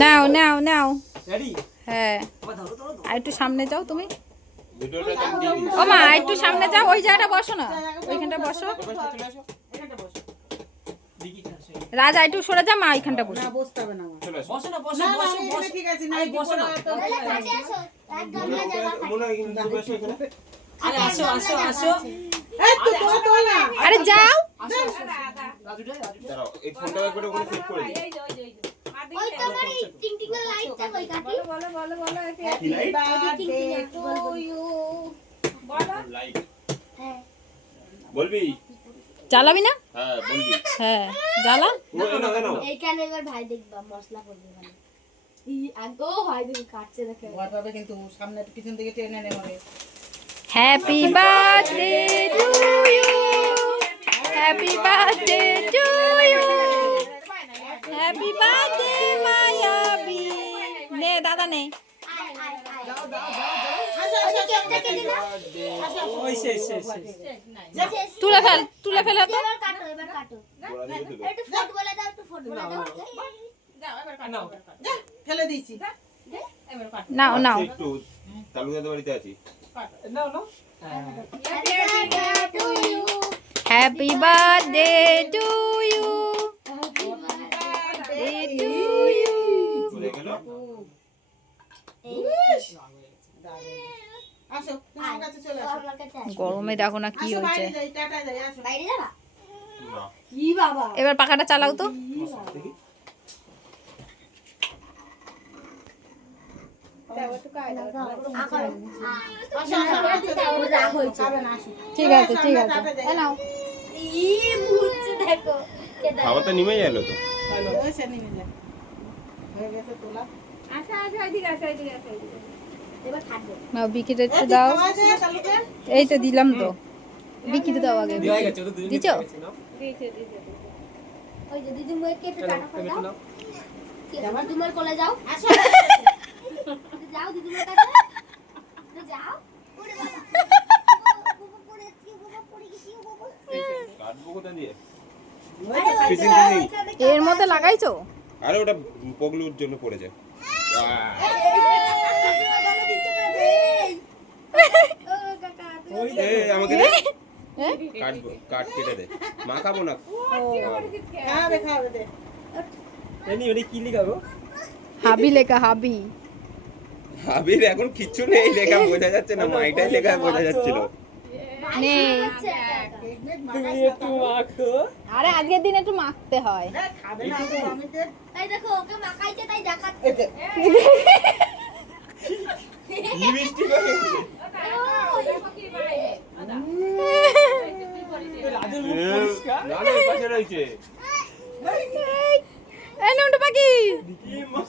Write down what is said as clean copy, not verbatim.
নাও নাও নাও হ্যাঁ আর একটু সামনে যাও তুমি ও মা একটু সামনে যাও ওই জায়গাটা বসো না ওইখানটা বসো রাজা একটু সরে যা মা এইখানটা বসো না বসতে হবে না বসো না বসো বসো বসো ঠিক আছে না বসো না আরে আসো আসো আসো এই তো তো না আরে যাও আসো রাজু দাঁড়াও এই ফোনটা একবার ওখানে সেট করে দিই ওই তো আমার টিং টিং এর লাইটটা কই কাকি বলো কি লাইট লাইট হ্যাঁ বলবি জ্বালাবি না হ্যাঁ বলবি হ্যাঁ জ্বালা না এইখানে এবার ভাই দেখবা মশলা করবে ভাই আগো ভাই তুমি কাটছে দেখে ভয় পাবে কিন্তু সামনে একটু পিছন দিকে টেনে নে হবে happy birthday to you happy birthday to you happy birthday Mayabi নে দাদা নে কেকটা কেটে দাও ওই শেষ শেষ তুলে ফেল তো এবার কাটো একটু ফটো বলে দাও নাও ফেলে দিয়েছি নাও নাও একটু তালুদাদের বাড়িতে আছি নাও নাও হ্যাপি বার্থডে টু ইউ চলে গেল আসো তোমার কাছে চলে আসো গরমে দেখো না কি আসো হয়েছে বাইরে যাই টাটা যাই আসো বাইরে যাবা না কি বাবা এবার পাখাটা চালাও তো আসো রাগ হয়েছে যাবে না আসো ঠিক আছে এই নাও ই মুছে দেখো খাবারটা নিমে গেল তো ওই সে নিয়ে যা হয়ে গেছে তোলা এবার খাবে নাও বিকিটা একটু দাও খাওয়া যায় তালুকে এই তো দিলাম তো বিকিটা দাও আগে হয়ে গেছে তো দুজন দিছো? ওই যে দিদি মুয়ে কেটে টাটা করে দাও দিদি মুয়ের কোলে যাও আসো যাও দিদি মুয়ের কাছে যাও ওরে বাবা পড়ে গেছি কাটবো কোথা দিয়ে আরে এর মধ্যে লাগাইছো আরে ওটা পগলুর জন্য পড়েছে আমাকে দে কাটবো কাট কেটে দে মা খাবো না খাবে দে এনি ওরে কি লিখাবো হাবি লেখা হাবি আবির এখন কিচ্ছু নেই লেখা বোঝা যাচ্ছে না মাইটাই লেখা বোঝা যাচ্ছিল নেই তুমি একটু মাখো আরে আগের দিন একটু মাখতে হয় খাবে না তো আমি দে এই দেখো ওকে মাখাইছে তাই দেখাচ্ছে এই দে লিপস্টিক হয়ে গেছে রাজুর মুখ পরিষ্কার না না এই পাশে রয়েছে এই নন্টু পাখি কি মা